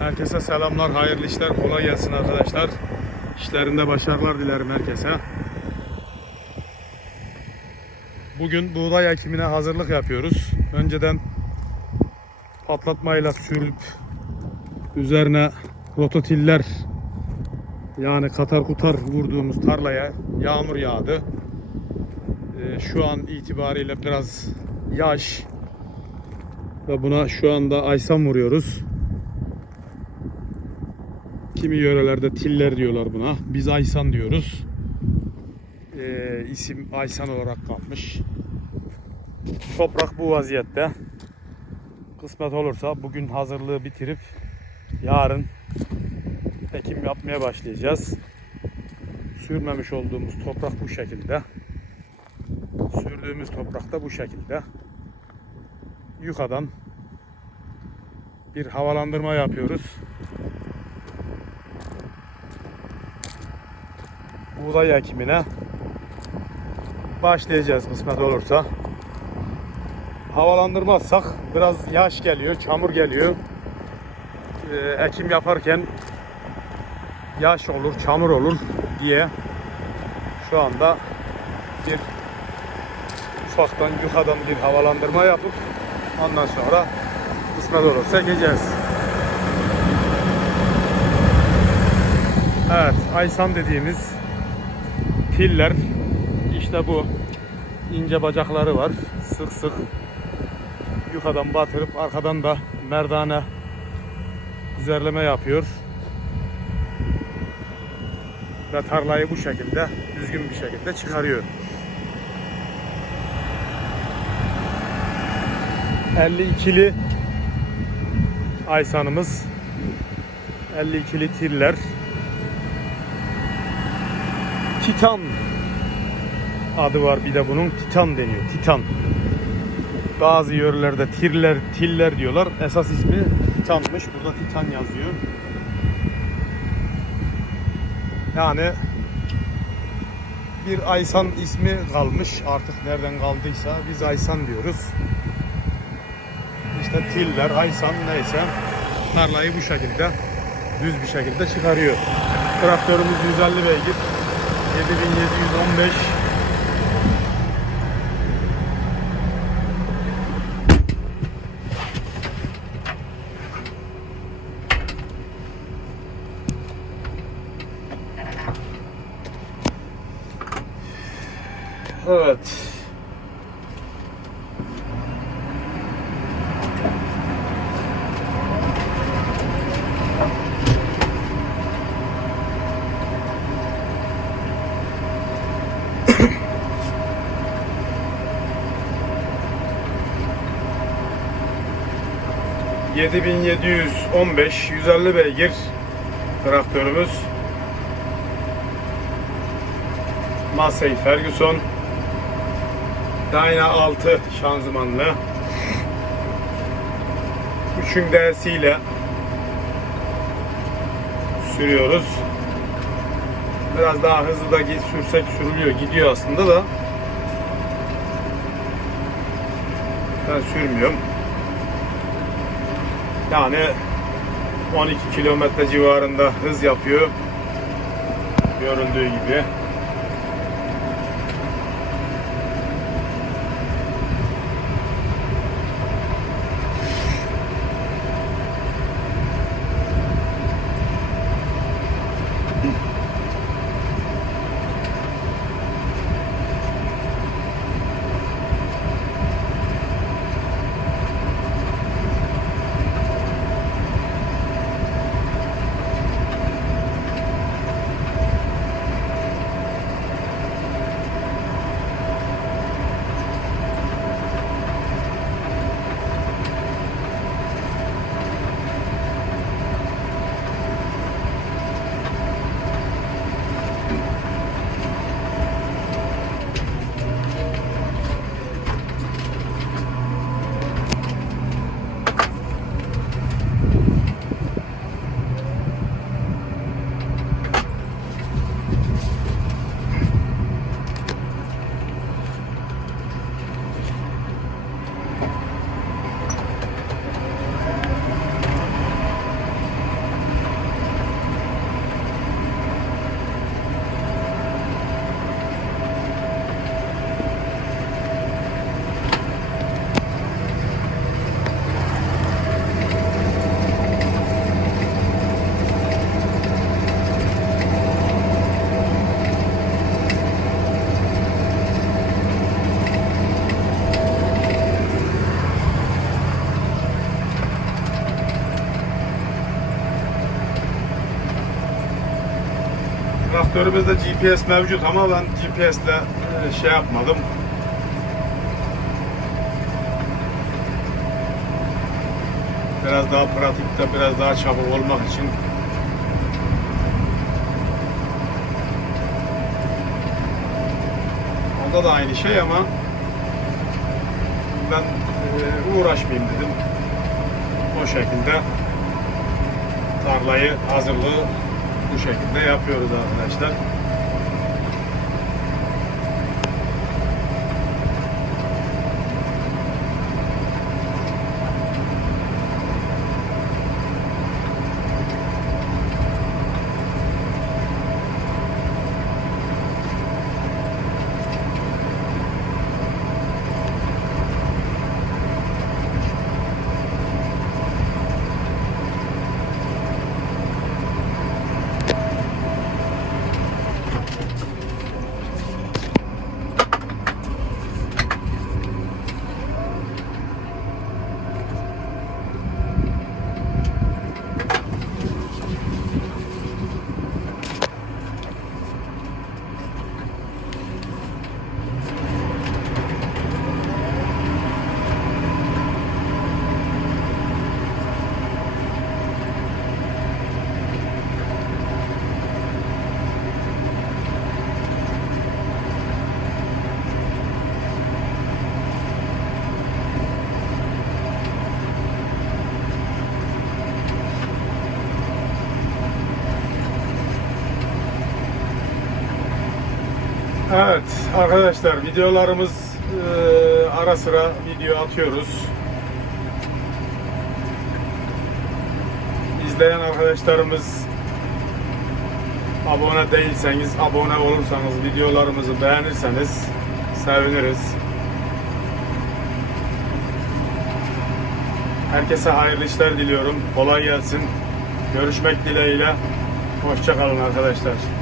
Herkese selamlar, hayırlı işler, kolay gelsin arkadaşlar. İşlerinde başarılar dilerim herkese. Bugün buğday ekimine hazırlık yapıyoruz. Önceden patlatmayla sürüp üzerine rototiller yani katar kutar vurduğumuz tarlaya yağmur yağdı. Ee, şu an itibariyle biraz yaş ve buna şu anda aysam vuruyoruz. Kimi yörelerde tiller diyorlar buna. Biz aysan diyoruz. Ee, isim aysan olarak kalmış. Toprak bu vaziyette. Kısmet olursa bugün hazırlığı bitirip yarın ekim yapmaya başlayacağız. Sürmemiş olduğumuz toprak bu şekilde. Sürdüğümüz toprak da bu şekilde. Yukadan bir havalandırma yapıyoruz. Buğday ekimine başlayacağız kısmet olursa. Havalandırmazsak biraz yaş geliyor, çamur geliyor. Ee, ekim yaparken yaş olur, çamur olur diye şu anda bir ufaktan yukarıdan bir havalandırma yapıp ondan sonra kısmet olursa gideceğiz. Evet, Aysan dediğimiz piller işte bu ince bacakları var. Sık sık yukarıdan batırıp arkadan da merdane üzerleme yapıyor. Ve tarlayı bu şekilde düzgün bir şekilde çıkarıyor. 52'li Aysan'ımız 52'li tiller Titan. Adı var bir de bunun Titan deniyor Titan. Bazı yörelerde tirler tiller diyorlar. Esas ismi Titan'mış. Burada Titan yazıyor. Yani bir Aysan ismi kalmış. Artık nereden kaldıysa biz Aysan diyoruz. İşte tiller, aysan neyse tarlayı bu şekilde düz bir şekilde çıkarıyor. Traktörümüz 150 beygir. 7715 Evet. ...7715, 150 beygir traktörümüz. Massey Ferguson. Dyna 6 şanzımanlı. 3'ün D'siyle sürüyoruz. Biraz daha hızlı da sürsek sürülüyor. Gidiyor aslında da. Ben sürmüyorum. Yani 12 kilometre civarında hız yapıyor. Görüldüğü gibi. Traktörümüzde GPS mevcut ama ben GPS ile e, şey yapmadım. Biraz daha pratikte, biraz daha çabuk olmak için Onda da aynı şey ama ben e, uğraşmayayım dedim. O şekilde tarlayı hazırlığı bu şekilde yapıyoruz arkadaşlar. Evet arkadaşlar videolarımız e, ara sıra video atıyoruz. İzleyen arkadaşlarımız abone değilseniz abone olursanız videolarımızı beğenirseniz seviniriz. Herkese hayırlı işler diliyorum. Kolay gelsin. Görüşmek dileğiyle. Hoşçakalın arkadaşlar.